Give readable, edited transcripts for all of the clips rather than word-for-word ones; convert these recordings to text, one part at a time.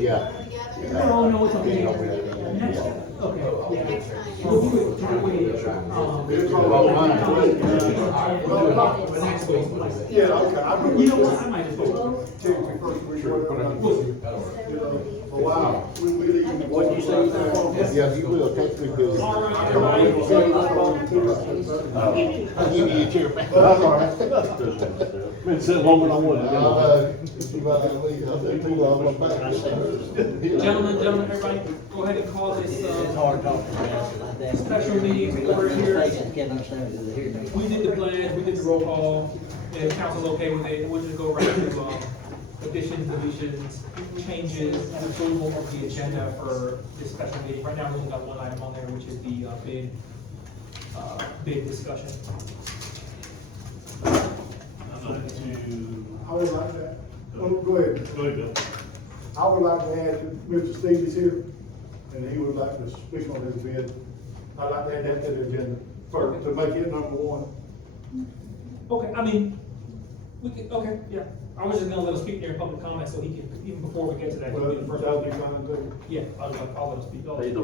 Yeah. No, no, it's okay. Next, okay, yeah. We'll do it that way. Yeah, okay. You know what, I might just go. Wow. What did you say? Yes, you will, take me to. All right, everybody. I'll give you your chair back. That's all right. Been sitting woman on one. Gentlemen, everybody, go ahead and call this, special meeting over here. We did the plans, we did the roll call, and if council's okay with it, we'll just go right to, additions, deletions, changes, and approval of the agenda for this special meeting. Right now, we only got one item on there, which is the, bid discussion. I would like to, oh, go ahead. Go ahead, Bill. I would like to add, Mr. Steve is here, and he would like to speak on his bid. I'd like to add that to the agenda, to make it number one. Okay, I mean, we could, okay, yeah. I was just gonna let him speak during public comment, so he can, even before we get to that, he'll be the first. That'll be fine too. Yeah, I'll let him speak. Either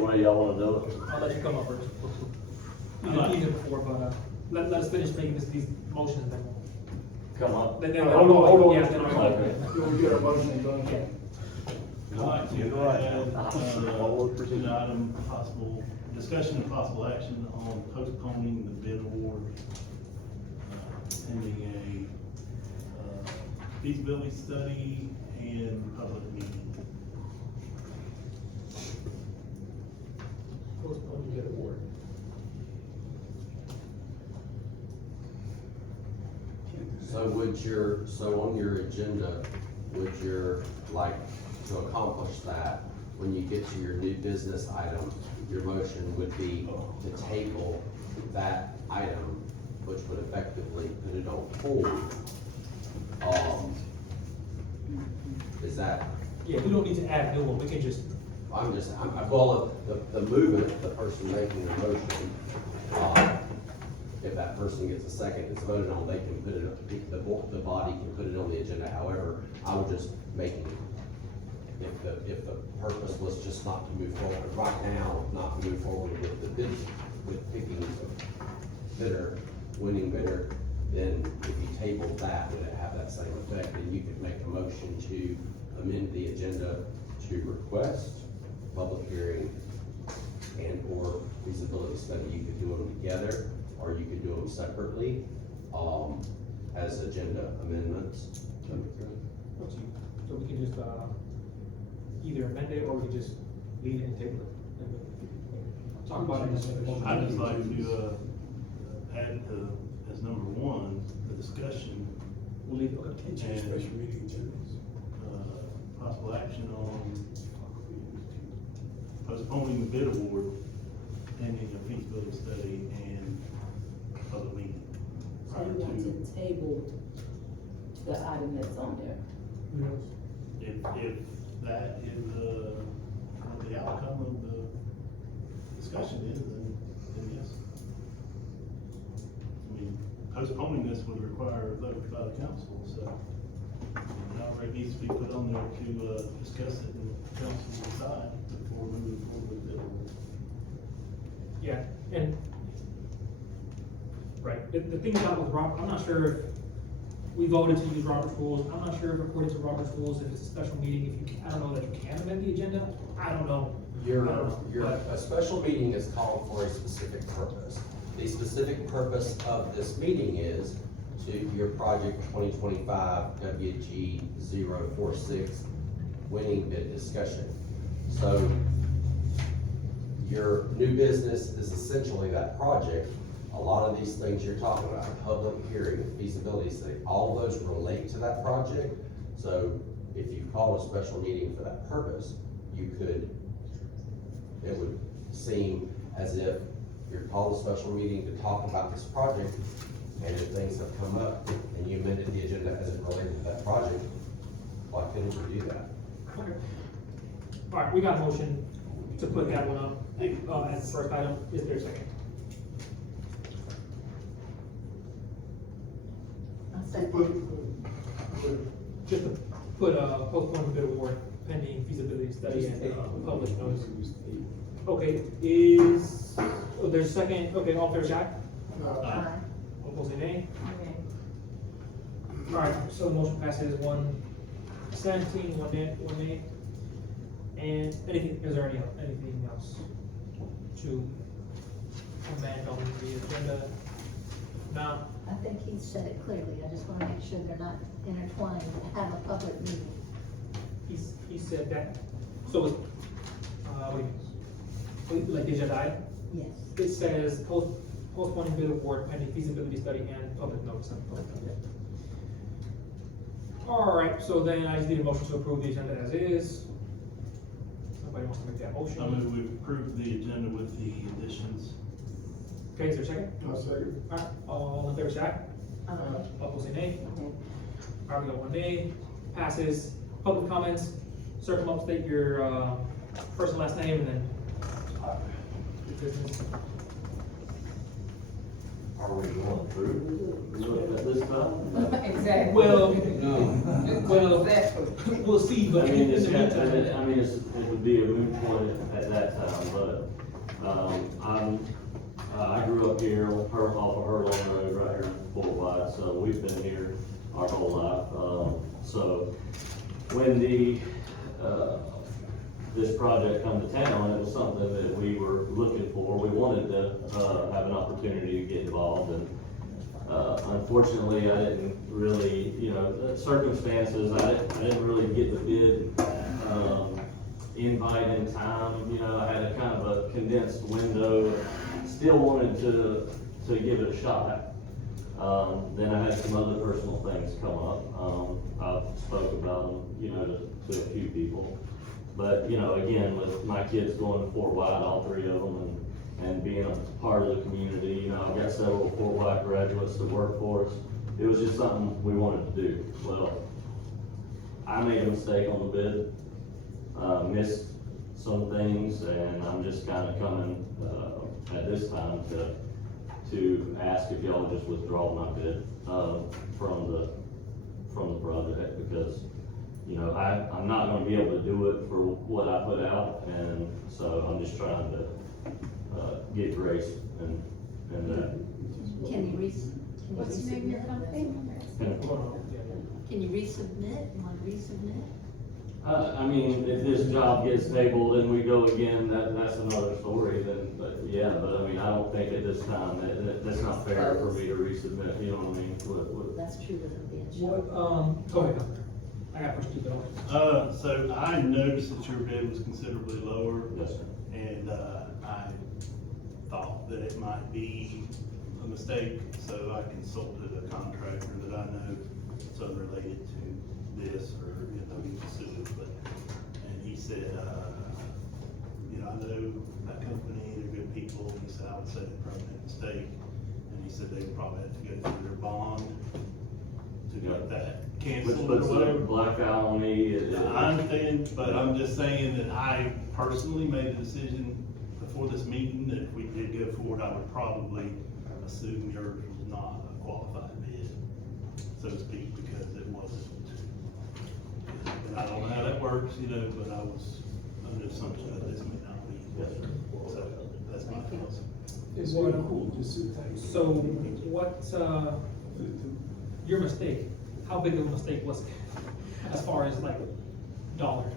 way y'all wanna do it. I'll let you come up first. Either before, but, let us finish making these motions, then we'll. Come on. Then- Hold on. Yeah, then I'll- Okay. You'll get our motion done. Yeah. I'd like to add, an item, possible, discussion and possible action on postponing the bid award, pending a feasibility study and public meeting. Postpone the bid award. So on your agenda, would your, like, to accomplish that, when you get to your new business item, your motion would be to table that item, which would effectively put it on hold. Is that, Yeah, we don't need to add a new one, we can just, well, the movement, the person making the motion, if that person gets a second, it's voted on, they can put it, the body can put it on the agenda. However, I would just make it, if the purpose was just not to move forward, right now, not to move forward with the bid, with picking the bidder, winning bidder, then if you tabled that, would it have that same effect? And you could make a motion to amend the agenda to request public hearing and or feasibility study. You could do them together, or you could do them separately, as agenda amendments. so we can just, either amend it, or we can just leave it and table it. Talk about it. I'd just like to, add as number one, the discussion, We'll leave it, okay. and, possible action on postponing the bid award, pending a feasibility study and public meeting. So you want to table the item that's on there? If that is, the outcome of the discussion is, then yes. I mean, postponing this would require a vote by the council, so it already needs to be put on there to, discuss it and council decide before moving forward with it. Yeah, and, right, the thing about with Robert, I'm not sure if we voted to use Robert's rules, I'm not sure if according to Robert's rules, if it's a special meeting, if you can, I don't know that you can amend the agenda, I don't know. A special meeting is called for a specific purpose. The specific purpose of this meeting is to your project 2025 WG 046 winning bid discussion. So your new business is essentially that project. A lot of these things you're talking about, public hearing, feasibility study, all of those relate to that project. So if you call a special meeting for that purpose, you could, it would seem as if you're called a special meeting to talk about this project, and if things have come up and you amended the agenda as it related to that project, why couldn't you do that? Okay. All right, we got a motion to put that one up, as the first item, is there a second? I second. Put- Just to put, postpone the bid award pending feasibility study and, public notice. Okay, there's a second, okay, all fair side? Aye. All opposing nay? Okay. Alright, so the motion passes 117, one nay. And anything, is there anything else to amend on the agenda? No? I think he said it clearly, I just wanna make sure they're not intertwined, and have a public meeting. He said that, so it's, what do you mean? Like the agenda item? Yes. It says postponing bid award pending feasibility study and public notice. Alright, so then I just need a motion to approve the agenda as is. Somebody wants to make that motion? I move we approve the agenda with the additions. Okay, is there a second? I'll second. Alright, all in favor, say aye. Aye. All opposing nay. Alright, we got one nay, passes. Public comments, sir, come up, state your, first and last name, and then your business. Are we going through at this time? Exactly. Well, Well, exactly. we'll see, but I in mean, the it's, meantime. I mean, it would be a moot point at that time, but, I grew up here off of Hurlong Road, right here in Fort White, so we've been here our whole life. So when this project come to town, it was something that we were looking for. We wanted to, have an opportunity to get involved, and, unfortunately, I didn't really, the circumstances, I didn't really get the bid, invite in time. I had a kind of a condensed window, still wanted to give it a shot. Then I had some other personal things come up. I've spoke about them, to a few people. But, again, with my kids going to Fort White, all three of them, and being a part of the community, I've got several Fort White graduates that work for us. It was just something we wanted to do. Well, I made a mistake on the bid, missed some things, and I'm just kind of coming, at this time to ask if y'all just withdraw my bid, from the project, because, I'm not gonna be able to do it for what I put out, and so I'm just trying to, get grace and, Can you What's the name of your company? Can you resubmit, you want to resubmit? I mean, if this job gets tabled and we go again, that's another story, then, but I mean, I don't think at this time, that's not fair for me to resubmit, you know what I mean? That's true with a bid. What, go ahead, Doctor. I got pushed to the door. So I noticed that your bid was considerably lower. Yes, sir. And, I thought that it might be a mistake, so I consulted a contractor that I know is unrelated to this, or, he considered, and he said, I know that company, they're good people. He said, I would say they probably made a mistake, and he said they would probably have to go through their bond to get that Which canceled or puts a whatever. black eye on me. I understand, but I'm just saying that I personally made a decision before this meeting that if we did go forward, I would probably assume yours was not a qualified bid, so to speak, because it wasn't. And I don't know how that works, but I was under the assumption that this may not be. Yes, sir. So that's my thoughts. It's very cool to sit tight. So what, your mistake, how big of a mistake was it? As far as like dollar?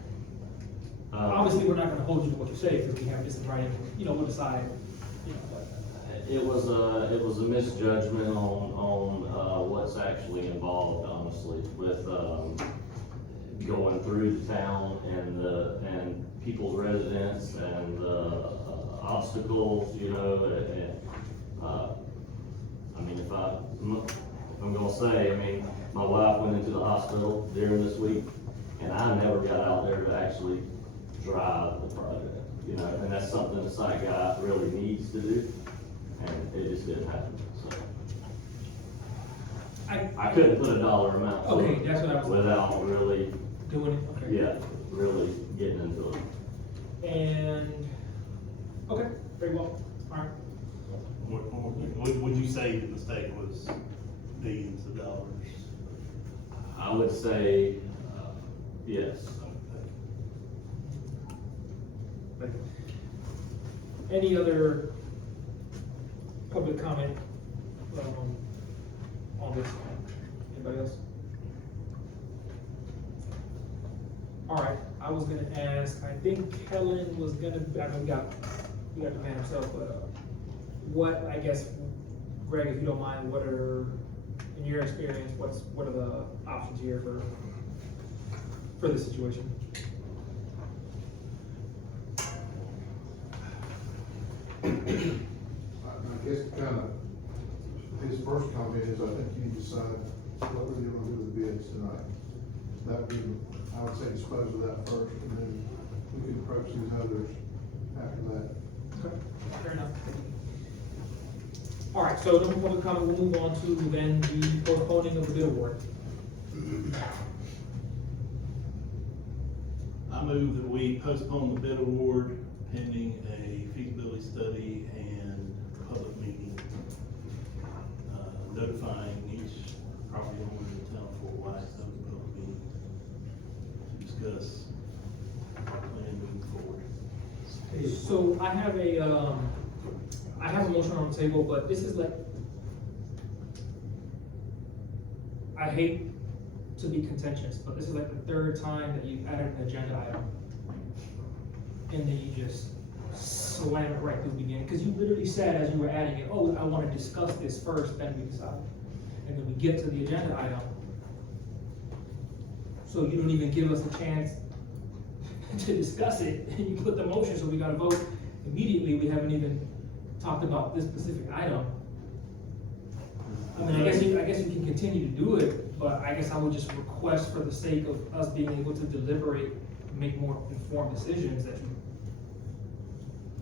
Obviously, we're not gonna hold you to what you say, because we have this in writing, we'll decide, but. It was a misjudgment on what's actually involved, honestly, with, going through the town and people's residents and, obstacles, I mean, if I'm gonna say, I mean, my wife went into the hospital during this week, and I never got out there to actually drive the project, and that's something the site guy really needs to do, and it just didn't happen, so. I couldn't put a dollar amount to Okay, it that's what I was. without really, Doing it, okay. yeah, really getting into it. And, okay, very well, alright. Would you say the mistake was millions of dollars? I would say, Any other public comment, on this? Anybody else? All right, I was gonna ask, I think Helen was gonna, I know we got the man himself, but, what, I guess, Greg, if you don't mind, what are, in your experience, what are the options here for this situation? I guess kind of, his first comment is, I think you decide what we're gonna do with the bids tonight. That would be, I would say dispose of that first, and then we can approach these others after that. Okay, fair enough. All right, so no more public comment, we'll move on to then the postponing of the bid award. I move that we postpone the bid award pending a feasibility study and public meeting, notifying each property owner in the town of Fort White of the public meeting to discuss our plan moving forward. So I have a motion on the table, but this is like, I hate to be contentious, but this is like the third time that you've added an agenda item. And then you just slam it right through the beginning, because you literally said as you were adding it, oh, I wanna discuss this first, then we decide. And then we get to the agenda item. So you don't even give us a chance to discuss it, and you put the motion, so we gotta vote immediately, we haven't even talked about this specific item. I mean, I guess you can continue to do it, but I guess I would just request for the sake of us being able to deliberate, and make more informed decisions, that you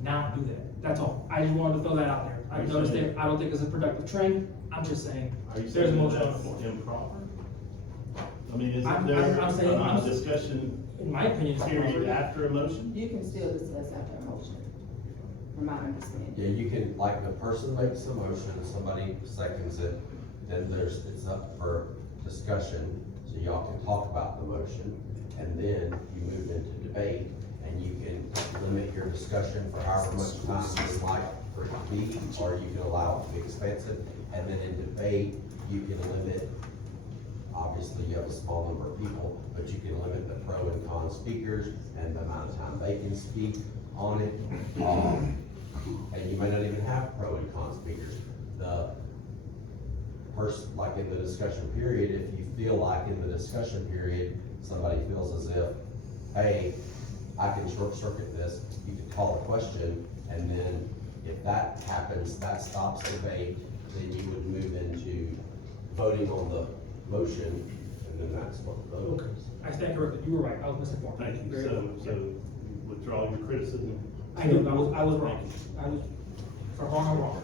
not do that, that's all. I just wanted to throw that out there. I noticed that, I don't think it's a productive trend, I'm just saying, Are you there's a saying motion on that's the floor. improper? I mean, isn't I'm there saying- a discussion In my opinion, it's period appropriate. after a motion? You can still discuss after a motion, from my understanding. Yeah, you can, like, the person makes a motion, somebody seconds it, then it's up for discussion, so y'all can talk about the motion, and then you move into debate, and you can limit your discussion for however much time you'd like for it to be, or you can allow it to be expansive, and then in debate, you can limit, obviously, you have a small number of people, but you can limit the pro and con speakers and the amount of time they can speak on it. And you may not even have pro and con speakers. The person, like in the discussion period, if you feel like in the discussion period, somebody feels as if, hey, I can short circuit this, you can call a question, and then if that happens, that stops debate, then you would move into voting on the motion, and then that's what the vote Okay, is. I stand corrected, you were right, I was misinformed. Thank you, Very good. so withdraw your criticism. I do, I was wrong. If I'm wrong,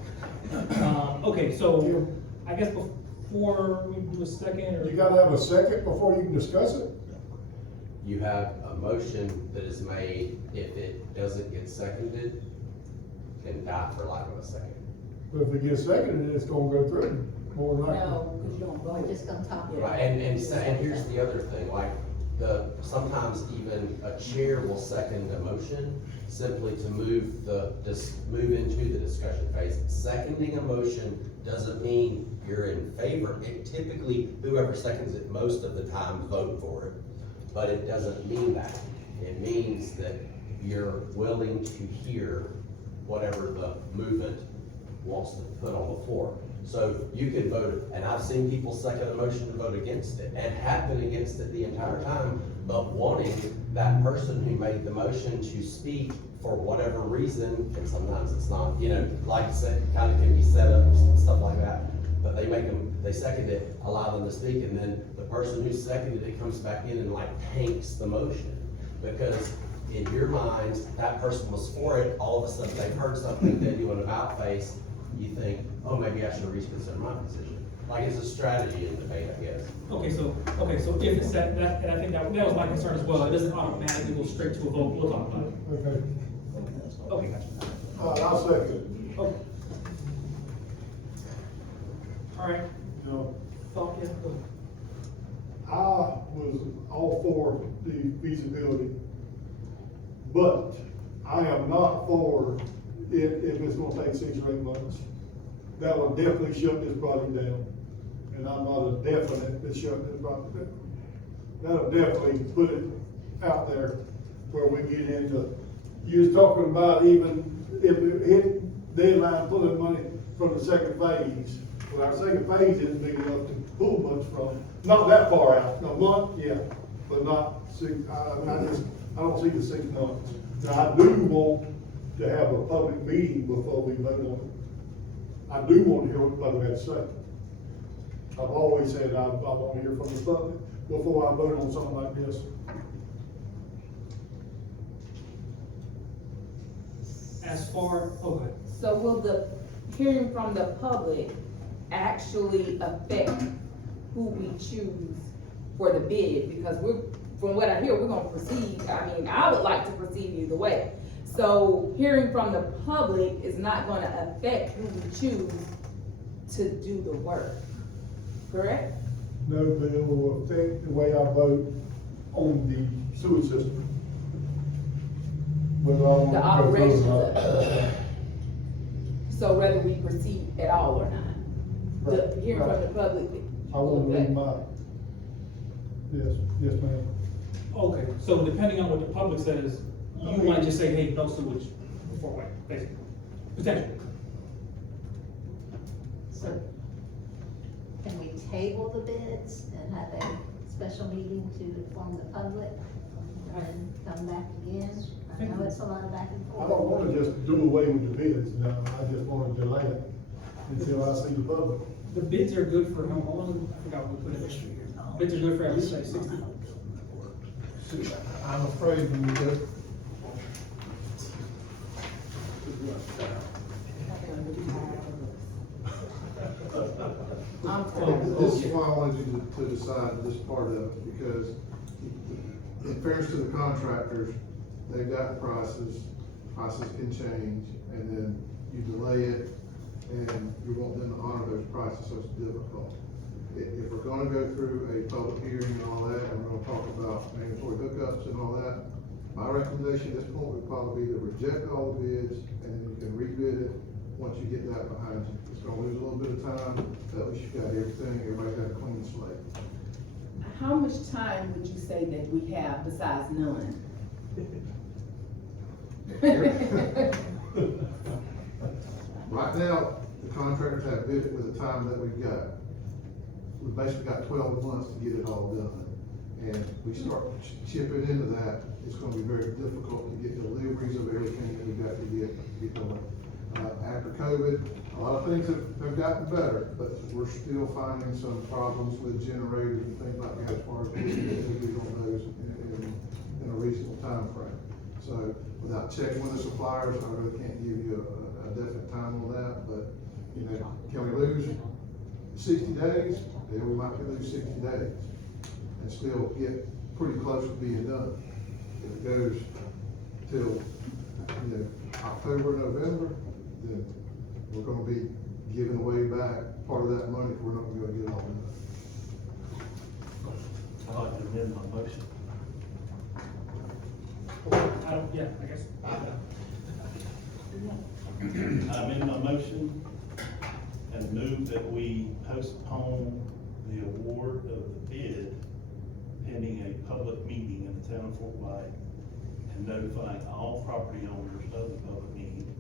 I'm wrong. Okay, so I guess before we do a second, or. You gotta have a second before you can discuss it? You have a motion that is made, if it doesn't get seconded, can die for lack of a second. But if it gets seconded, it's gonna go through, more than likely. No, because you don't We're vote. just gonna talk. Yeah. Right, and here's the other thing, like, sometimes even a chair will second a motion simply to move into the discussion phase. Seconding a motion doesn't mean you're in favor. It typically, whoever seconds it most of the time vote for it. But it doesn't mean that. It means that you're willing to hear whatever the movement wants to put on the floor. So you could vote, and I've seen people second a motion to vote against it, and have been against it the entire time, but wanting that person who made the motion to speak for whatever reason, and sometimes it's not, like I said, kind of can be set up, stuff like that, but they second it, allow them to speak, and then the person who seconded it comes back in and like tanks the motion. Because in your minds, that person was for it, all of a sudden they've heard something, then do an about face, you think, oh, maybe I should reconsider my decision. Like, it's a strategy in debate, I guess. Okay, so if it's that, and I think that was my concern as well, it doesn't automatically go straight to a vote, we'll talk about it. Okay, Okay, gotcha. I'll second Okay. All right, it. You know, thought, yeah, go ahead. I was all for the feasibility, but I am not for if it's gonna take 6 or 8 months. That will definitely shut this project down, and I'm not a definite that shut this project down. That'll definitely put it out there where we get into, you was talking about even if it hit deadline, pulling money from the second phase. Well, our second phase isn't big enough to pull much from, not that far out, a month, yeah, but not 6, I don't see the 6 months. Now, I do want to have a public meeting before we vote on it. I do want to hear what the public has to say. I've always said I want to hear from the public before I vote on something like this. As far, okay, So will the hearing from the public actually affect who we choose for the bid? Because from what I hear, we're gonna proceed, I mean, I would like to proceed either way. So hearing from the public is not gonna affect who we choose to do the work, correct? No, but it will affect the way I vote on the sewer system. Whether I want to The go operations through of or not. it. So whether we proceed at all or not, the Right, hearing from right. the public. I want to Okay. leave my, yes, ma'am. okay, so depending on what the public says, you might just say, hey, no sewage before, like, basically, potentially. So, can we table the bids and have a special meeting to inform the public and come back again? I know it's a lot of back and I forth. don't want to just do away with the bids, no, I just want to delay it until I see the public. The bids are good for how long? I forgot what we put it. Bids are good for at least like 60. I'm afraid when we go, I'm this is why I wanted you to decide this part of it, because in fairness to the contractors, they've got prices can change, and then you delay it, and you want them to honor those prices, so it's difficult. If we're gonna go through a public hearing and all that, and we're gonna talk about mandatory hookups and all that, my recommendation at this point would probably be to reject all the bids, and then you can rebid it once you get that behind you. It's gonna lose a little bit of time, but at least you got everything, everybody's got a clean slate. How much time would you say that we have besides none? Right now, the contractors have bid it with the time that we've got. We've basically got 12 months to get it all done. And we start chipping into that, it's gonna be very difficult to get deliveries of everything that we've got to get going. After COVID, a lot of things have gotten better, but we're still finding some problems with generators and things like that as far as delivery on those in a reasonable time frame. So without checking with the suppliers, I really can't give you a definite time on that, but, you know, can we lose 60 days? Yeah, we might lose 60 days and still get pretty close to being done. If it goes till, you know, October, November, then we're gonna be giving away back part of that money if we're not gonna be able to get it all done. I'd like to amend my motion. I don't, yeah, I guess. I amend my motion and move that we postpone the award of the bid pending a public meeting in the town of Fort White and notifying all property owners of the public meeting,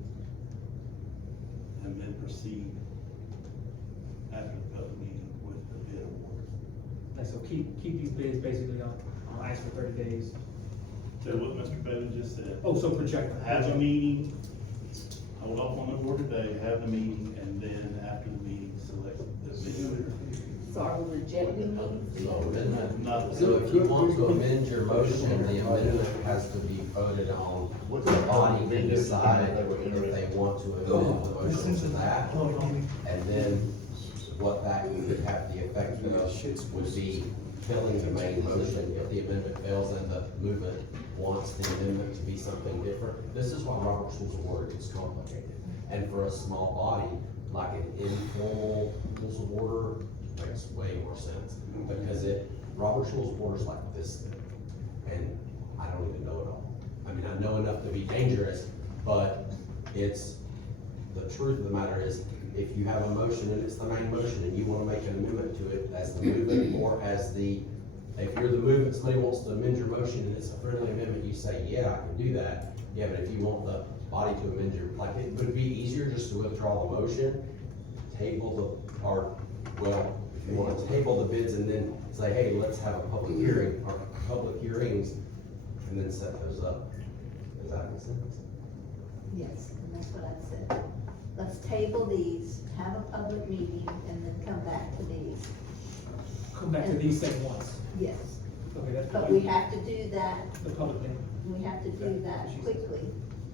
and then proceed after the public meeting with the bid award. Like, so keep these bids basically on ice for 30 days. So what Mr. Bowden just said. Oh, so project. Have a meeting, hold off on the award today, have the meeting, and then after the meeting, select the bid. So are we rejecting these? So amendment. Not- So if you want to amend your motion, the amendment has to be voted on. The body can decide if they want to amend the motion to that. And then what that would have the effect of would be filling the main position. If the amendment fails and the movement wants the amendment to be something different, this is why Robert's Rules of Order is complicated. And for a small body, like an informal rules of order, makes way more sense. Because Robert's Rules of Order is like this thing, and I don't even know it all. I mean, I know enough to be dangerous, but It's, the truth of the matter is, if you have a motion and it's the main motion and you wanna make an amendment to it as the movement or as the, if you're the movement, somebody wants to amend your motion and it's a friendly amendment, you say, yeah, I can do that. Yeah, but if you want the body to amend your, like, it would be easier just to withdraw the motion, table the, or, well, if you wanna table the bids and then say, hey, let's have a public hearing, or public hearings, and then set those up. Does that make sense? Yes, and that's what I said. Let's table these, have a public meeting, and then come back to these. Come back to these same ones. Yes, Okay, that's. but we have to do that, The public thing. we have to do that quickly.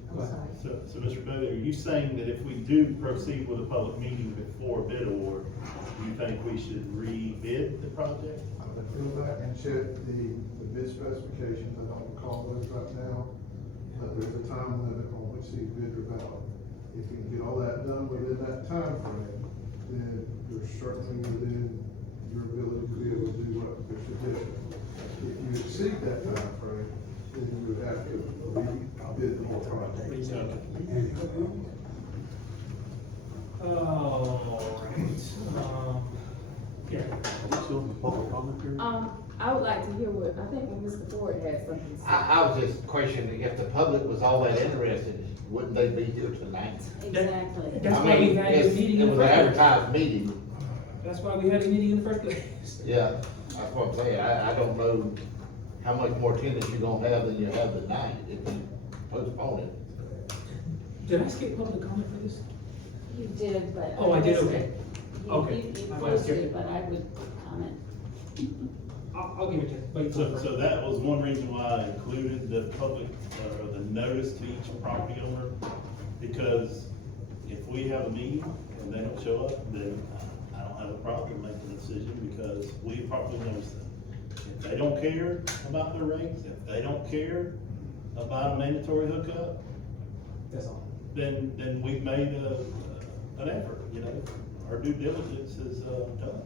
I'm Go ahead. sorry. So Mr. Bowden, are you saying that if we do proceed with a public meeting before bid award, you think we should re-bid the project? I'm gonna go back and check the bid specifications, I don't recall those right now, but there's a time limit on which these bids are valid. If you can get all that done within that time frame, then you're certainly within your ability to be able to do what they're suggesting. If you exceed that time frame, then you would have to re-bid the whole project. All right, yeah. I would like to hear what, I think when Mr. Ford had something to say. I was just questioning, if the public was all that interested, wouldn't they be here tonight? Exactly. That's I why we mean, had this meeting it in the was an first place. advertised meeting, That's why we had a meeting in the first place. yeah, that's what I'm saying, I don't know how much more attendance you're gonna have than you have tonight, if you postpone it. Did I skip public comment for this? You did, but. Oh, I did, missed okay. it. Okay. You I might have skipped posted, it. but I would comment. I'll give it to you. Wait till. So that was one reason why I included the public, or the notice to each property owner, because if we have a meeting and they don't show up, then I don't have a problem making a decision, because we properly notice them. If they don't care about their rates, if they don't care about a mandatory hookup, That's all. then we've made an effort, you know, our due diligence is done.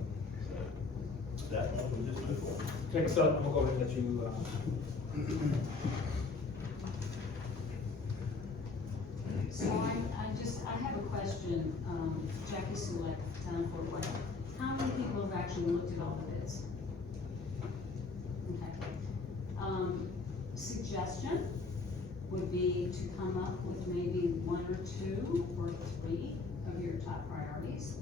So that one, we just move forward. Check us out, I'm gonna go ahead and let you, So I have a question, Jackie Sulek, Town of Fort White. How many people have actually looked at all the bids? Okay. Suggestion would be to come up with maybe 1 or 2 or 3 of your top priorities.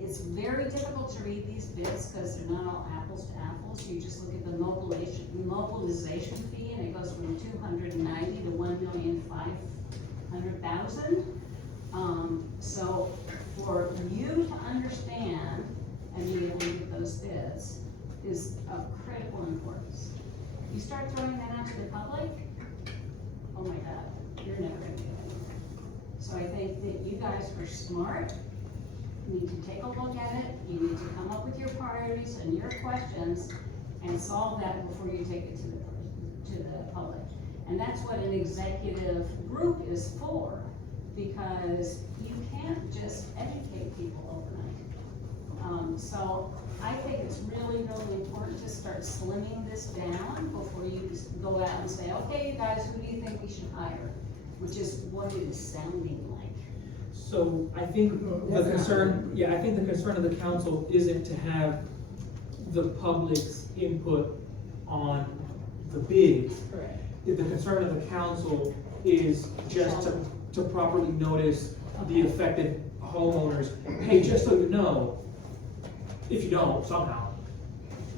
It's very difficult to read these bids because they're not all apples to apples. You just look at the mobilization fee and it goes from 290 to 1,500,000. So for you to understand and be able to get those bids is of critical importance. You start throwing that out to the public, oh my God, you're never gonna get anywhere. So I think that you guys are smart, you need to take a look at it, you need to come up with your priorities and your questions and solve that before you take it to the public. And that's what an executive group is for, because you can't just educate people overnight. So I think it's really, really important to start slimming this down before you just go out and say, okay, you guys, who do you think we should hire? Which is what it is sounding like. so I think the concern, I think the concern of the council isn't to have the public's input on the bids. Correct. The concern of the council is just to properly notice the affected homeowners. Hey, just so you know, if you don't somehow,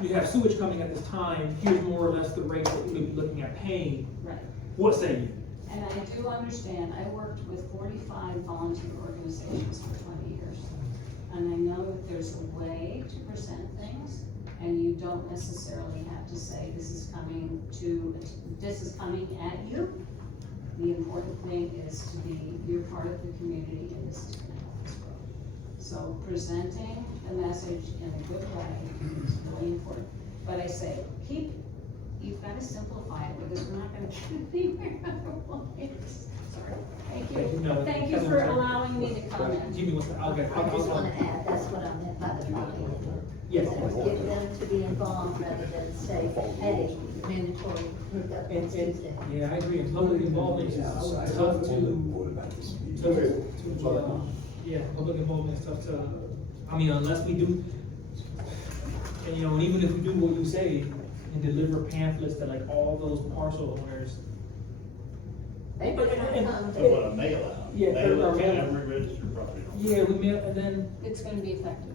you have sewage coming at this time, here's more or less the rate that you would be looking at paying. Right. What say you? And I do understand, I worked with 45 volunteer organizations for 20 years. And I know that there's a way to present things, and you don't necessarily have to say, this is coming at you. The important thing is to be, you're part of the community and this is gonna help us grow. So presenting the message in a good way is really important. But I say, you've got to simplify it because we're not gonna get anywhere otherwise. Sorry. Thank Thank you. you. No, Thank you Councilman for Sarah. allowing me to comment. Jimmy wants to, okay. I just wanna add, that's what I meant by the body. Yes. Get them to be involved rather than say, hey, mandatory hookup And, is Tuesday. yeah, I agree, public involvement is tough yeah, public involvement is tough to, I mean, unless we do, and you know, and even if we do what you say, and deliver pamphlets to like all those parcel owners. They And- would and- come So what, a mail out? Yeah, Mail or it to mail. every registered property owner. Yeah, we mail, and then, It's gonna be effective.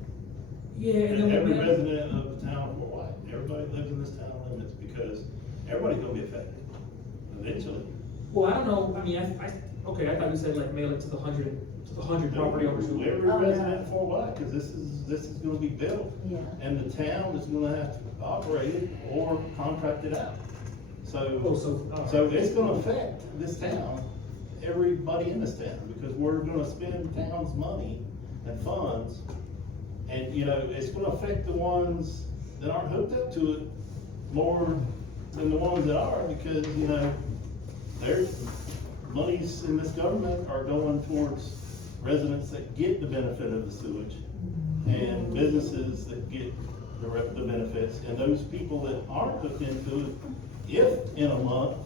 yeah, and And then every we mail. resident of the town of Fort White, everybody that lives in this town limits, because everybody's gonna be affected eventually. Well, I don't know, I mean, okay, I thought you said like mail it to the hundred property owners who. Every Oh, yeah. resident in Fort White, cause this is gonna be built. Yeah. And the town is gonna have to operate it or contract it out. Oh, So, so. so it's gonna affect this town, everybody in this town, because we're gonna spend town's money and funds. And, you know, it's gonna affect the ones that aren't hooked up to it more than the ones that are, because, you know, there's monies in this government are going towards residents that get the benefit of the sewage and businesses that get the benefits, and those people that aren't hooked into it, if in a month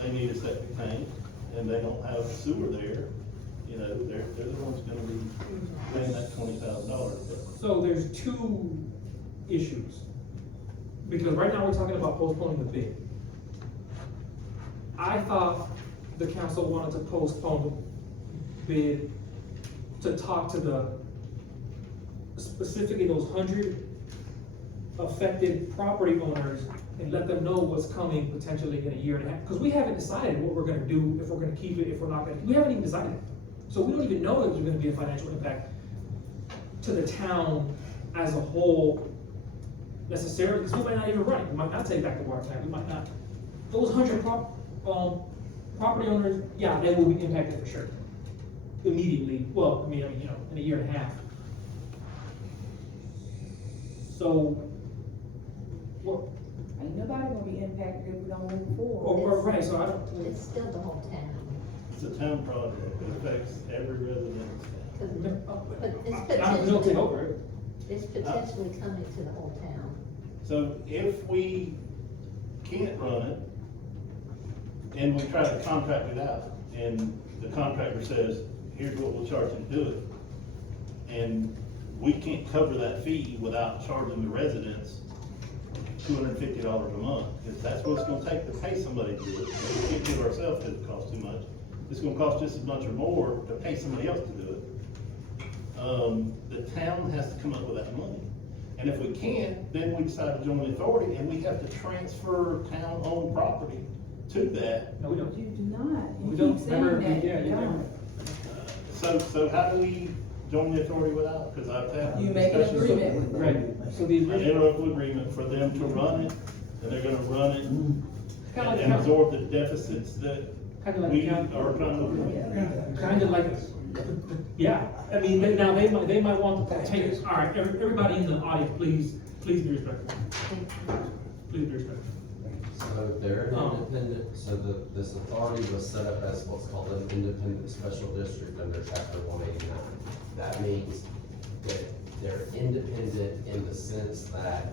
they need a septic tank and they don't have sewer there, you know, they're the ones gonna be paying that $20,000. So there's two issues. Because right now we're talking about postponing the bid. I thought the council wanted to postpone the bid to talk to the, specifically those 100 affected property owners and let them know what's coming potentially in a year and a half. Because we haven't decided what we're gonna do, if we're gonna keep it, if we're not gonna, we haven't even decided. So we don't even know if there's gonna be a financial impact to the town as a whole necessarily, because we might not even run it, we might not take back the water plant, we might not. Those 100 property owners, yeah, they will be impacted for sure. Immediately, well, I mean, you know, in a year and a half. So, what, Ain't nobody gonna be impacted if we don't move forward. or, right, so I don't. It's still the whole town. It's a town project, it affects every resident in this town. 'Cause- But it's I don't know, take potentially, over it. it's potentially coming to the whole town. So if we can't run it, and we try to contract it out, and the contractor says, here's what we'll charge you to do it, and we can't cover that fee without charging the residents $250 a month, because that's what it's gonna take to pay somebody to do it. We can't do it ourselves because it costs too much. It's gonna cost just as much or more to pay somebody else to do it. The town has to come up with that money. And if we can't, then we decide to join the authority, and we have to transfer town-owned property to that. No, we don't. You do not, We you don't, keep saying remember, that, yeah, you you don't. So how do we join the authority without? Because I've had You make an discussions. agreement with them. Right, so the An agreement, interlocal agreement for them to run it, and they're gonna run it kind of like, and absorb the deficits that kind of like. we are trying to. Kind of like, yeah, I mean, they might want to take, all right, everybody in the audience, please be respectful. Please be respectful. So they're an Oh. independent, so this authority was set up as what's called an independent special district under chapter 189. That means that they're independent in the sense that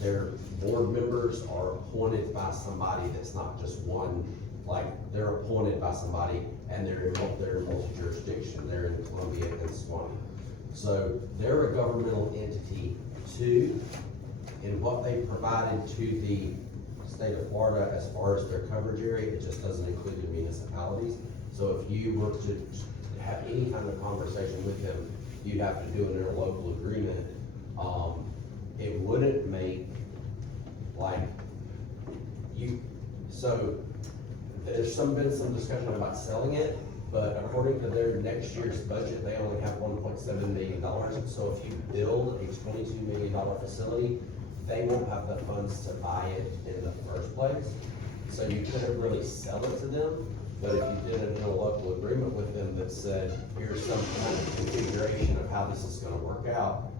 their board members are appointed by somebody that's not just one, like, they're appointed by somebody and they're multi-jurisdiction, they're in Columbia and Swanee. So they're a governmental entity too, in what they provided to the state of Florida as far as their coverage area, it just doesn't include the municipalities. So if you were to have any kind of conversation with them, you'd have to do an interlocal agreement. It wouldn't make, like, so there's been some discussion about selling it, but according to their next year's budget, they only have $1.7 million. So if you build a $22 million facility, they won't have the funds to buy it in the first place. So you couldn't really sell it to them, but if you did an interlocal agreement with them that said, here's some kind of configuration of how this is gonna work out,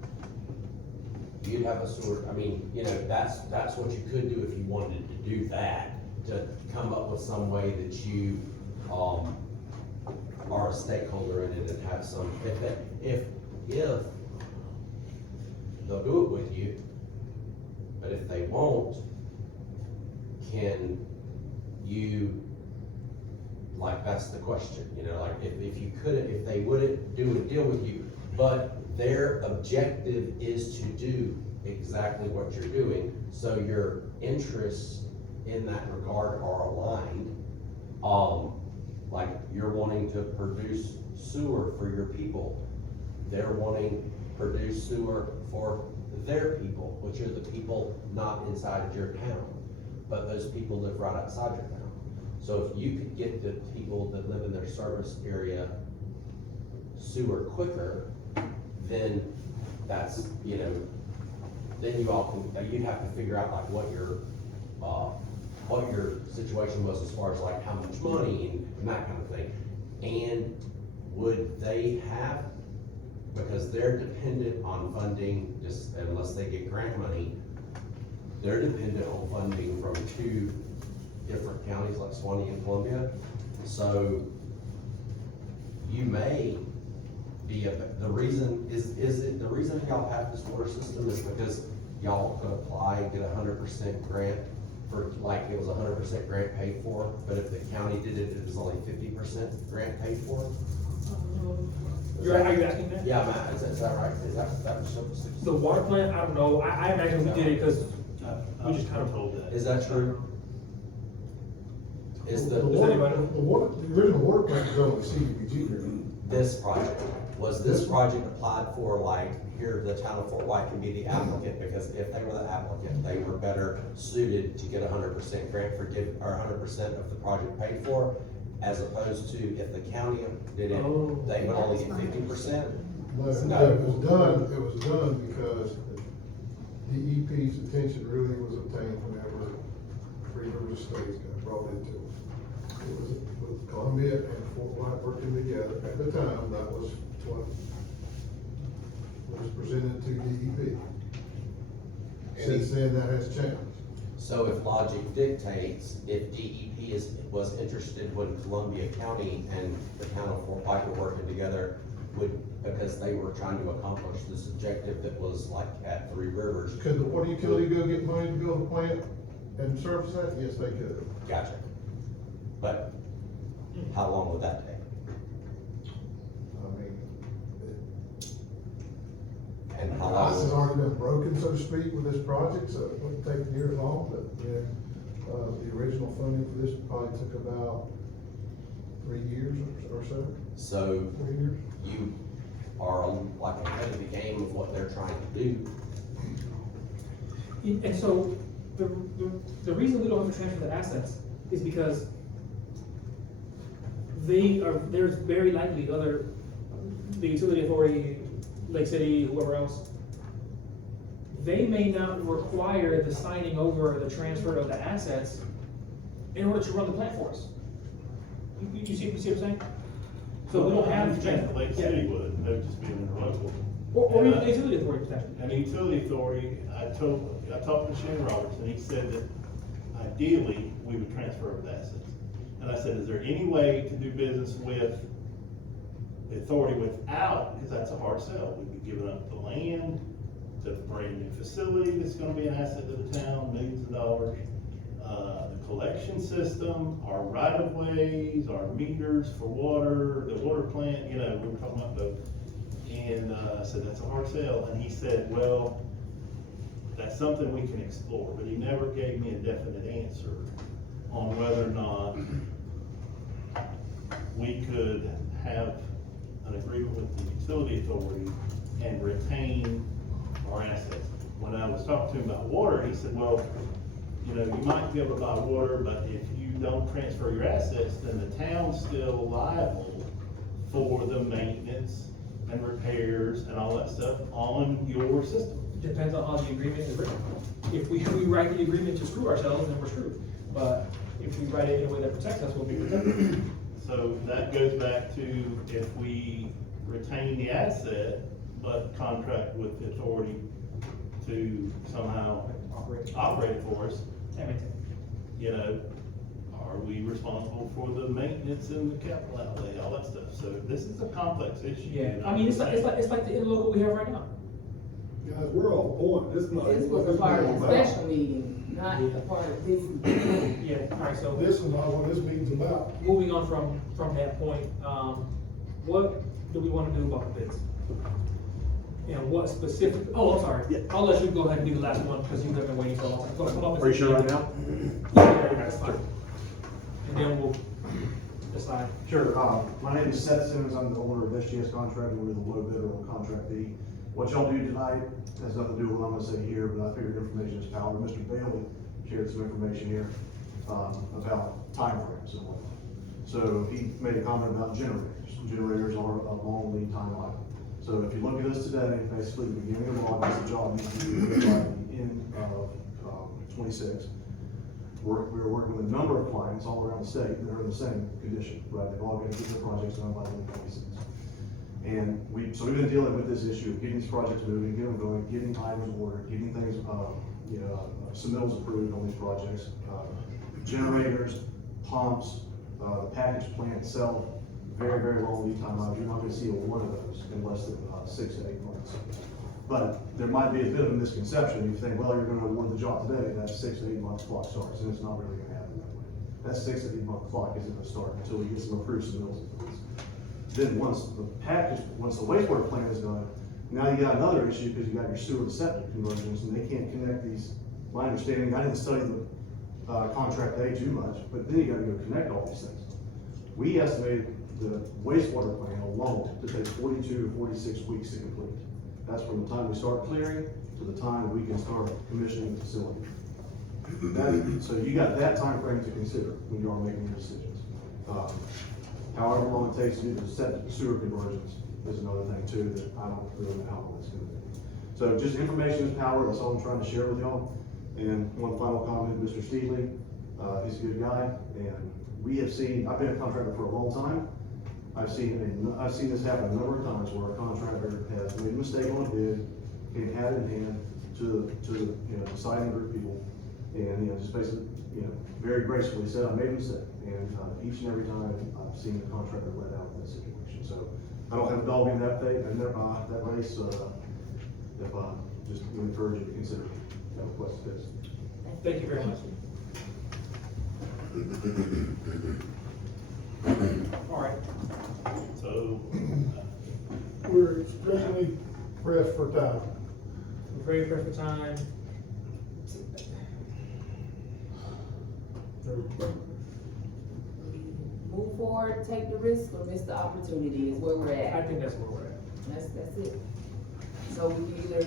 you'd have a sort, I mean, you know, that's what you could do if you wanted to do that, to come up with some way that you, are a stakeholder in it and have some, if they'll do it with you. But if they won't, can you, like, that's the question, you know, like, if you couldn't, if they wouldn't do a deal with you, but their objective is to do exactly what you're doing, so your interests in that regard are aligned. Like, you're wanting to produce sewer for your people, they're wanting to produce sewer for their people, which are the people not inside of your town, but those people live right outside your town. So if you could get the people that live in their service area sewer quicker, then that's, you know, then you all can, you'd have to figure out like what your situation was as far as like how much money and that kind of thing. And would they have, because they're dependent on funding, just unless they get grant money, they're dependent on funding from 2 different counties like Suwannee and Columbia. So you may be, the reason the reason y'all have this water system is because y'all could apply and get 100% grant for, like, it was 100% grant paid for, but if the county did it, it was only 50% grant paid for. Are you asking that? Yeah, Matt, is that right? Is that what The water plant, I don't know, I imagine we did it because we just kind of told that. is that true? Is The original water plant was on the CDBG grant. this project, was this project applied for, like, here, the town of Fort White can be the applicant, because if they were the applicant, they were better suited to get 100% grant forgive, or 100% of the project paid for, as opposed to if the county did it, they would only get 50%. But it was done because DEP's attention really was obtained whenever Three Rivers Estates got brought into it. It was with Columbia and Fort White working together at the time, that was what was presented to DEP. Since then, that has changed. So if logic dictates, if DEP was interested when Columbia County and the town of Fort White were working together, because they were trying to accomplish this objective that was like at Three Rivers. Could the water utility go get money to build a plant and service that? Yes, they could. Gotcha. But how long would that take? I mean, And the how ice has long? already been broken, so to speak, with this project, so it wouldn't take years long, but then, the original funding for this probably took about 3 years or so, So 4 years. you are like ahead of the game of what they're trying to do. And so, the reason we don't have to transfer the assets is because there's very likely the utility authority, Lake City, whoever else, they may not require the signing over, the transfer of the assets in order to run the plant for us. You see what I'm saying? So we don't have to transfer. Lake City would, they would just be an interlocal. Or even the utility authority potentially. And the utility authority, I talked to Shane Roberts, and he said that ideally, we would transfer over the assets. And I said, is there any way to do business with the authority without, because that's a hard sell, we'd be giving up the land to a brand new facility that's gonna be an asset to the town, millions of dollars. The collection system, our right of ways, our meters for water, the water plant, you know, we were talking about both. And, I said, that's a hard sell, and he said, well, that's something we can explore, but he never gave me a definite answer on whether or not we could have an agreement with the utility authority and retain our assets. When I was talking to him about water, he said, well, you know, you might be able to buy water, but if you don't transfer your assets, then the town's still liable for the maintenance and repairs and all that stuff on your system. Depends on how the agreement is written. If we write the agreement to screw ourselves, then we're screwed. But if we write it in a way that protects us, we'll be protected. So that goes back to if we retain the asset, but contract with the authority to somehow operate it for us, That makes sense. you know, are we responsible for the maintenance and the capital outlay, all that stuff? So this is a complex issue. Yeah, and I mean, it's like the interlocal we have right now. Guys, we're off point, this not. This was a part of the special meeting, not a part of this. Yeah, alright, so. This is not what this meeting's about. Moving on from that point, what do we wanna do about the bids? And what specific, oh, I'm sorry, I'll let you go ahead and do the last one, because you have been waiting so long. Go ahead, come up and- Are you sure right now? Yeah, that's fine. And then we'll decide. Sure, my name is Seth Simmons, I'm the owner of SGS Contracting, we're the low bidder on contract B. What y'all do tonight has nothing to do with what I'm gonna say here, but I figured information is power. Mr. Bailey shared some information here, about timeframes and whatnot. So he made a comment about generators. Generators are a long lead time item. So if you look at this today, basically the beginning of August, the job needs to be done by the end of, 26. We're working with a number of clients all around the state that are in the same condition, right? They've all got to get their projects done by the end of 26. And we've been dealing with this issue of getting these projects moving, getting them going, getting items ordered, getting things, submittals approved on these projects. Generators, pumps, the package plant itself, very, very long lead time items. You're not gonna see a one of those in less than 6 to 8 months. But there might be a bit of a misconception. You think, well, you're gonna award the job today, that 6 to 8 month clock starts, and it's not really gonna happen that way. That 6 to 8 month clock isn't gonna start until we get some approved submittals. Then once the wastewater plant is done, now you got another issue because you got your sewer to septic conversions and they can't connect these. My understanding, I didn't study the contract A too much, but then you gotta go connect all these things. We estimated the wastewater plant alone to take 42 to 46 weeks to complete. That's from the time we start clearing to the time we can start commissioning the facility. So you got that time frame to consider when you are making your decisions. However long it takes to do the septic sewer conversions is another thing too, that I don't really know how long it's gonna be. So just information is power, that's all I'm trying to share with y'all. And one final comment, Mr. Steedley, he's a good guy, and we have seen, I've been a contractor for a long time. I've seen this happen a number of times where a contractor has made a mistake on a bid, came hand in hand to deciding group people, and, just basically, very gracefully said, I made a mistake. And, each and every time I've seen the contractor let out in that situation. So I don't have a dog in that fate, and that race, just would encourage you to consider that request fixed. Thank you very much. All right, So, We're extremely pressed for time. we're very pressed for time. Move forward, take the risk, or miss the opportunity is where we're I at. think that's where we're at. That's it. So we can either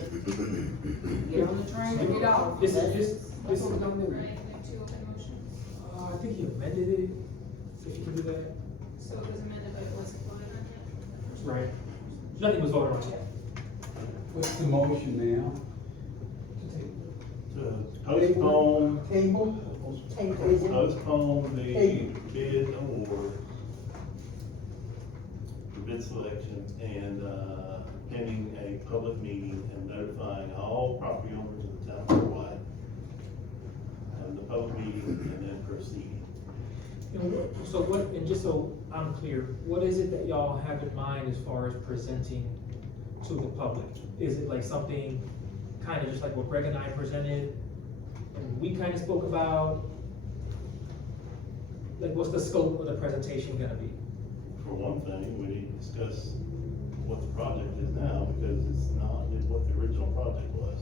get on the train or get off. This- That's this- what we're gonna do. Right, like two open motions, I think he amended it, if you can do that. so it was amended, but it wasn't voted on yet. Right. Nothing was voted on yet. What's the motion now? to postpone Table? postpone the Table. bid award, the bid selection, and, pending a public meeting and notifying all property owners of the town of Fort White. Having the public meeting and then proceeding. So what, and just so I'm clear, what is it that y'all have in mind as far as presenting to the public? Is it like something kind of just like what Greg and I presented, and we kind of spoke about? Like, what's the scope of the presentation gonna be? For one thing, we need to discuss what the project is now, because it's not what the original project was.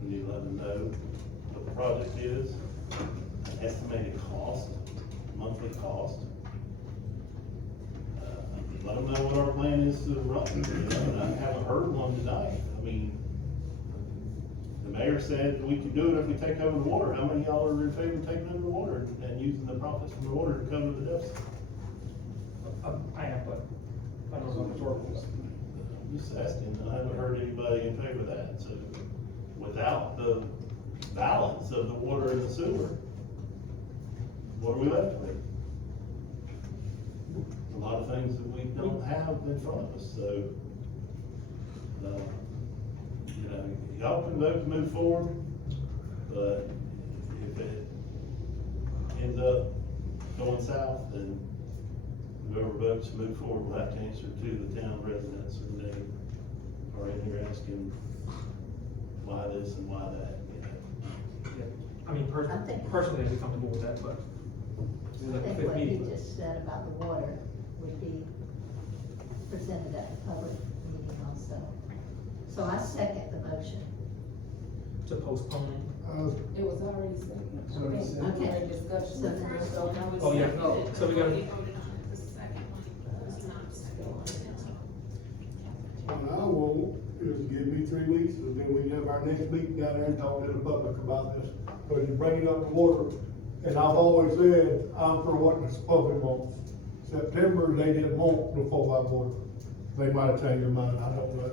We need to let them know what the project is, estimated cost, monthly cost. Let them know what our plan is to run, and I haven't heard one tonight. I mean, the mayor said we can do it if we take over the water. How many of y'all are in favor of taking over the water and using the profits from the water to cover the deficit? I am, but I don't know what the work was. I'm just asking, I haven't heard anybody in favor of that, so without the balance of the water and the sewer, what are we left with? A lot of things that we don't have in front of us, so, y'all can vote to move forward, but if it ends up going south, then whoever votes to move forward will have to answer to the town residents or the neighbor are in here asking why this and why that, you know. Yeah. I mean, I think- personally, I'd be comfortable with that, but. This is I like the think fifth what he meeting. just said about the water would be presented at the public meeting also. So I second the motion. To postpone. It was already second. It's already second. Okay. Already discussion. So then it's- So now it's Oh, yeah. second. So we gotta- They voted on it. The second one was not second. What I want is give me 3 weeks, and then we can have our next meeting down there and talk to the public about this. Because you're bringing up the water, and I've always said, I'm for what the public wants. September, they didn't want the 4x water. They might have changed their mind, I don't know.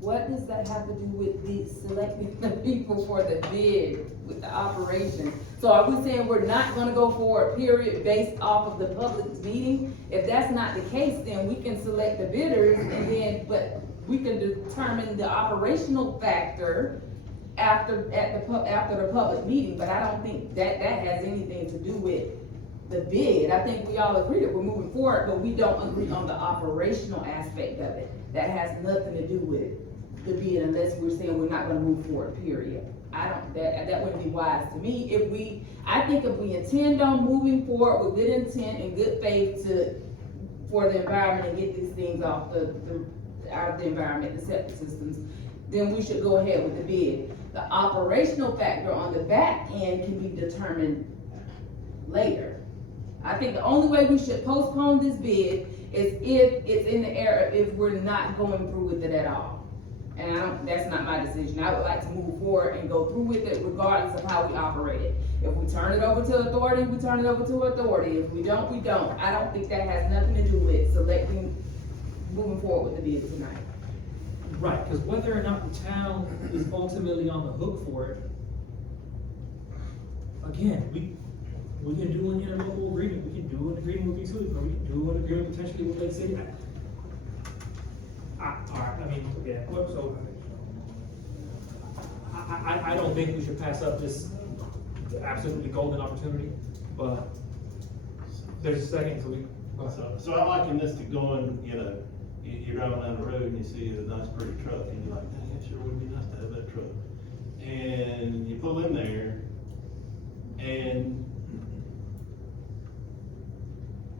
What does that have to do with the selecting the people for the bid with the operation? So are we saying we're not gonna go for a period based off of the public meeting? If that's not the case, then we can select the bidders and then, but we can determine the operational factor after the public meeting, but I don't think that has anything to do with the bid. I think we all agree that we're moving forward, but we don't agree on the operational aspect of it. That has nothing to do with the bid unless we're saying we're not gonna move forward, period. That wouldn't be wise to me. I think if we intend on moving forward with good intent and good faith for the environment and get these things off out of the environment, the septic systems, then we should go ahead with the bid. The operational factor on the back end can be determined later. I think the only way we should postpone this bid is if it's in the air, if we're not going through with it at all. And that's not my decision. I would like to move forward and go through with it regardless of how we operate it. If we turn it over to authority, we turn it over to authority. If we don't, we don't. I don't think that has nothing to do with moving forward with the bid tonight. Right, because whether or not the town is ultimately on the hook for it, again, we can do an interlocal agreement, we can do an agreement with utilities, or we can do an agreement potentially with Lake City. Alright, I mean, yeah, so, I don't think we should pass up this absolutely golden opportunity, but there's a second, so we. So I liken this to going, you know, you're driving down the road and you see a nice pretty truck and you're like, dang, it sure would be nice to have that truck. And you pull in there and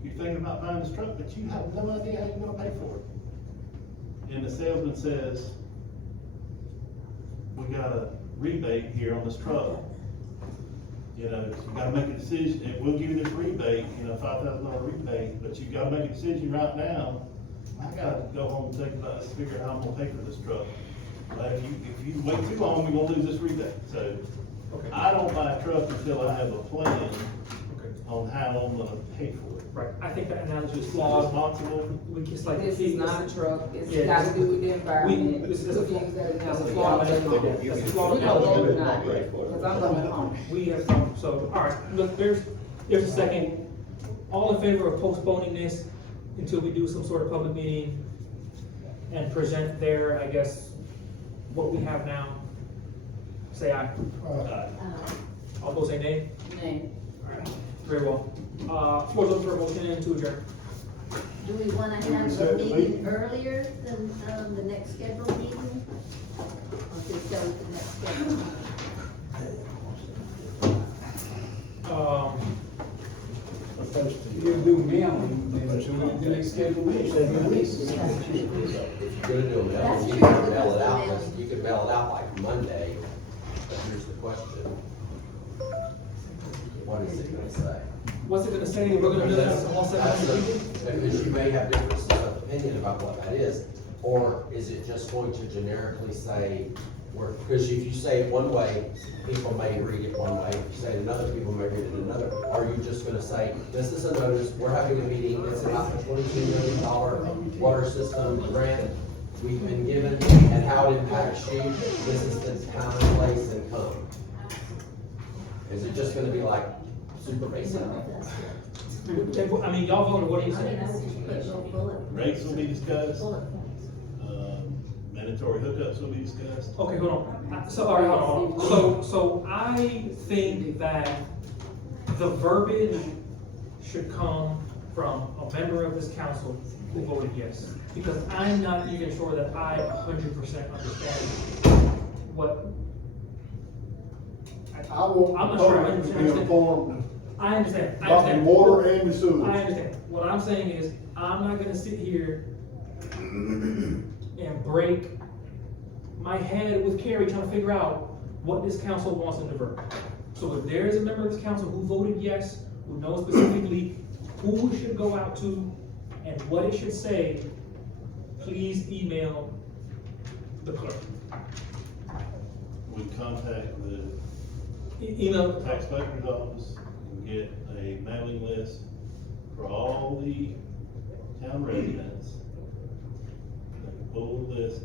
you're thinking about buying this truck, but you have no idea how you're gonna pay for it. And the salesman says, we got a rebate here on this truck. You know, you gotta make a decision, and we'll give you this rebate, you know, $5,000 rebate, but you gotta make a decision right now. I gotta go home and think about this, figure out how I'm gonna pay for this truck. But if you wait too long, you're gonna lose this rebate. So Okay. I don't buy a truck until I have a plan Okay. on how I'm gonna pay for it. Right, I think that analogy is I'm flawed. responsible. We just like. This is not a truck, it's Yeah, got to do with the environment. this is a Two things that are that's a now flawed flawed. That's a flawed We don't vote analogy. tonight, because I'm going home. We have some, so, all right, look, there's a second. All in favor of postponing this until we do some sort of public meeting and present there, I guess, what we have now? Say aye. All those say nay? Name. All right, very well. Floor's open for a motion to adjourn. Do we wanna have the meeting earlier than, the next scheduled meeting? Or just go with the next scheduled meeting? You do mailing, then do they schedule meetings? If you're gonna do a mail, you can mail it out, you can mail it out like Monday, but here's the question. What is it gonna say? What's it gonna say? We're gonna do that all That's 700 the- people? Because you may have differences of opinion about what that is, or is it just going to generically say, because if you say it one way, people may read it one way, if you say it another, people may read it another. Are you just gonna say, this is a notice, we're having a meeting, it's about the $22 million water system grant we've been given, and how it impacts you, this is the time, place, and come? Is it just gonna be like super basic? I mean, y'all voted, what do you I mean, say? I would just put little bullet. Rates will be discussed, Bullet points. mandatory hookups will be discussed. Okay, hold on. So, all right, hold on. So I think that the verbiage should come from a member of this council who voted yes, because I'm not even sure that I 100% understand what. I want I'm the not sure I public to be understand. informed I understand. about the water and the sewage. I understand. What I'm saying is, I'm not gonna sit here and break my head with Carrie trying to figure out what this council wants to divert. So if there is a member of this council who voted yes, who knows specifically who it should go out to and what it should say, please email the clerk. We contact the Email. tax collector's office and get a mailing list for all the town residents. Pull the list.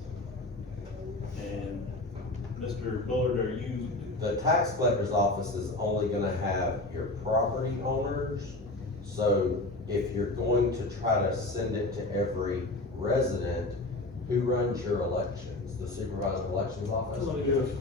And Mr. Bullard, are you, The tax collector's office is only gonna have your property owners. So if you're going to try to send it to every resident, who runs your elections? The supervisor of elections office?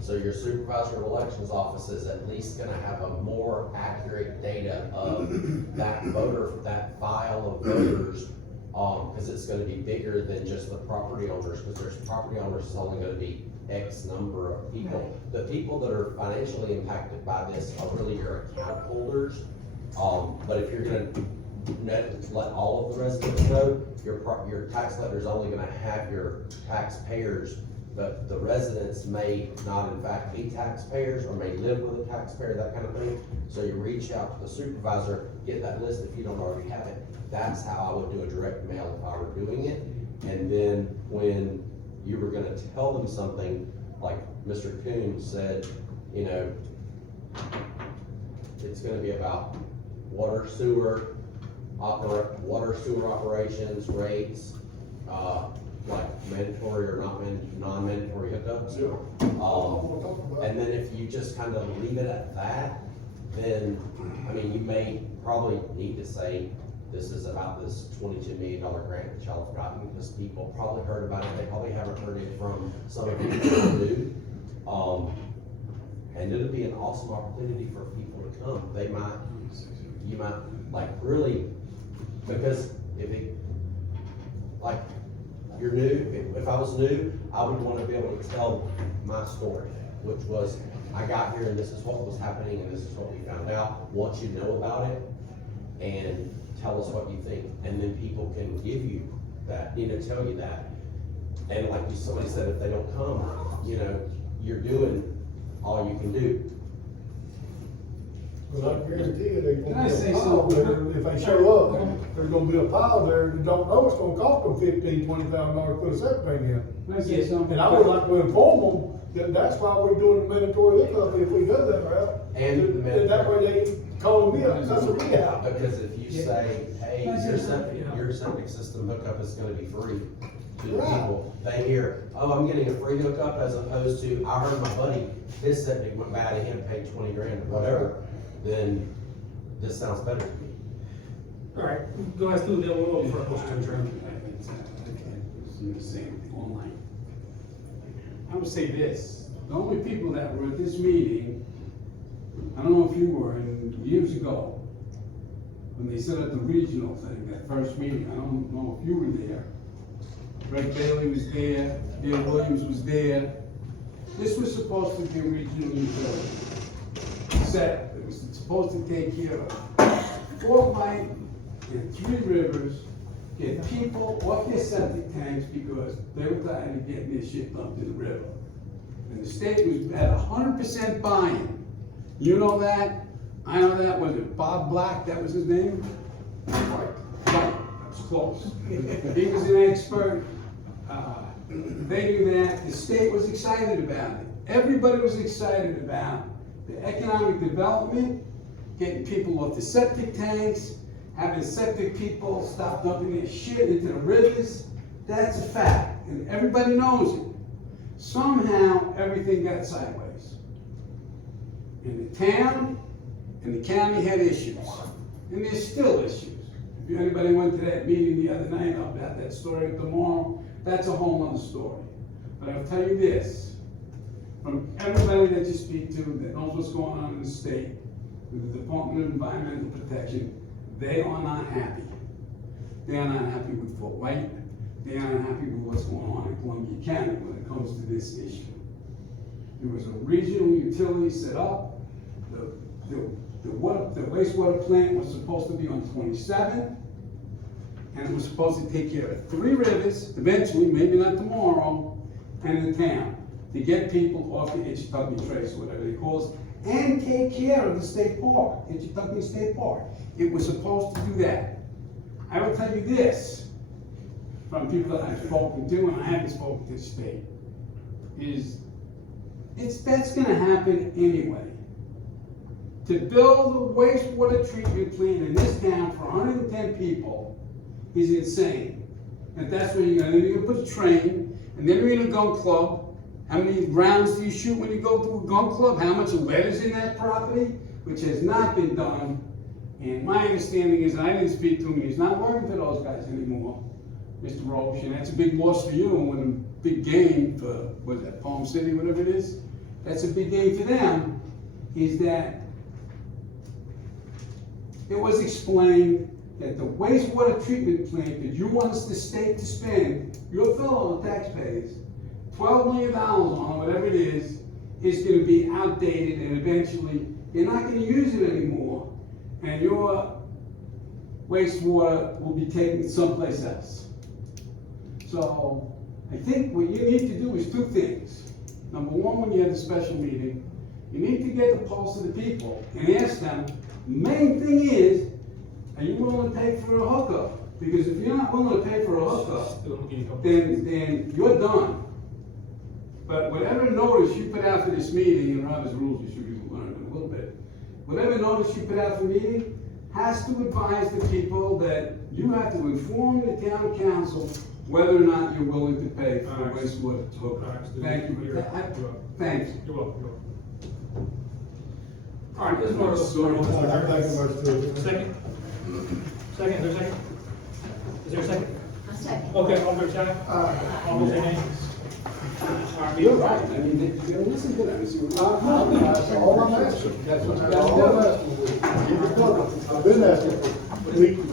So your supervisor of elections office is at least gonna have a more accurate data of that voter, that file of voters. Cause it's gonna be bigger than just the property owners, cause there's property owners is only gonna be X number of people. The people that are financially impacted by this are really your account holders. But if you're gonna let all of the residents know, your tax letter is only gonna have your taxpayers, but the residents may not in fact be taxpayers or may live with a taxpayer, that kind of thing. So you reach out to the supervisor, get that list if you don't already have it. That's how I would do a direct mail if I were doing it. And then when you were gonna tell them something, like Mr. Coons said, you know, it's gonna be about water sewer operations, rates, like mandatory or non-mandatory hookups. And then if you just kind of leave it at that, then, I mean, you may probably need to say, this is about this $22 million grant that y'all have gotten, because people probably heard about it, they probably haven't heard it from some of you who do. And it'll be an awesome opportunity for people to come. You might, like, really, because if it, like, you're new, if I was new, I would want to be able to tell my story, which was, I got here and this is what was happening and this is what we found out. Once you know about it, and tell us what you think, and then people can give you that, tell you that. And like somebody said, if they don't come, you're doing all you can do. But I guarantee you, there's Can gonna I be say a pile something? there, if they show up, there's gonna be a pile there that don't know it's gonna cost them $15,000-$20,000 to put a septic tank in. Can I say something? And I would like to inform them that that's why we're doing the mandatory hookup if we go that route. And the And that way they call me up, that's a rehab. Because if you say, hey, your septic system hookup is gonna be free to the people, they hear, oh, I'm getting a free hookup, as opposed to, I heard my buddy, his septic went bad and he paid 20 grand or whatever, then this sounds better to me. All right, go ahead, Stu, then we'll go for a motion to adjourn. Do the same thing online. I would say this, the only people that were at this meeting, I don't know if you were, years ago, when they set up the regional thing, that first meeting, I don't know if you were there. Greg Bailey was there, Bill Williams was there. This was supposed to be a regional utility. Set, it was supposed to take care of 4 Pike and 3 Rivers, get people off their septic tanks because they were tired of getting their shit dumped in the river. And the state was at 100% buy-in. You know that? I know that. Was it Bob Black? That was his name? Right. That was close. He was an expert. They knew that. The state was excited about it. Everybody was excited about the economic development, getting people off the septic tanks, having septic people stop dumping their shit into the rivers. That's a fact, and everybody knows it. Somehow, everything got sideways. And the town and the county had issues, and there's still issues. If anybody went to that meeting the other night about that story tomorrow, that's a whole other story. But I'll tell you this, from everybody that you speak to that knows what's going on in the state, with the Department of Environmental Protection, they are not happy. They are not happy with Fort White. They are not happy with what's going on in Columbia County when it comes to this issue. There was a regional utility set up. The wastewater plant was supposed to be on 27th, and it was supposed to take care of 3 rivers, eventually, maybe not tomorrow, and the town, to get people off the Itchitucky Trace, whatever they call it, and take care of the state park, Itchitucky State Park. It was supposed to do that. I will tell you this, from people that I've spoken to, and I haven't spoken to the state, that's gonna happen anyway. To build a wastewater treatment plant in this town for 110 people is insane. And that's where you're gonna put a train, and then you're in a gun club. How many rounds do you shoot when you go to a gun club? How much lead is in that property? Which has not been done. And my understanding is, and I didn't speak to him, he's not working for those guys anymore, Mr. Roche, and that's a big loss for you, and a big gain for, what is that, Palm City, whatever it is? That's a big gain for them, is that it was explained that the wastewater treatment plant that you want the state to spend, your fellow taxpayers, $12 million on whatever it is gonna be outdated, and eventually you're not gonna use it anymore, and your wastewater will be taken someplace else. So I think what you need to do is 2 things. Number 1, when you have a special meeting, you need to get the pulse of the people and ask them, main thing is, are you willing to pay for a hookup? Because if you're not willing to pay for a hookup, then you're done. But whatever notice you put out for this meeting, and Robert's rules, you should be learning a little bit. Whatever notice you put out for meeting has to advise the people that you have to inform the town council whether or not you're willing to pay for a wastewater hookup. Thank you. Thanks. You're welcome. All right, this is one of those. I make a motion to. Second? Second, is there a second? Is there a second? A second. Okay, all fair side? All those names? All right, You're right, I mean, they don't listen to them, see what That's all I'm asking. That's what I'm asking. Keep it covered. I've been asking for weeks.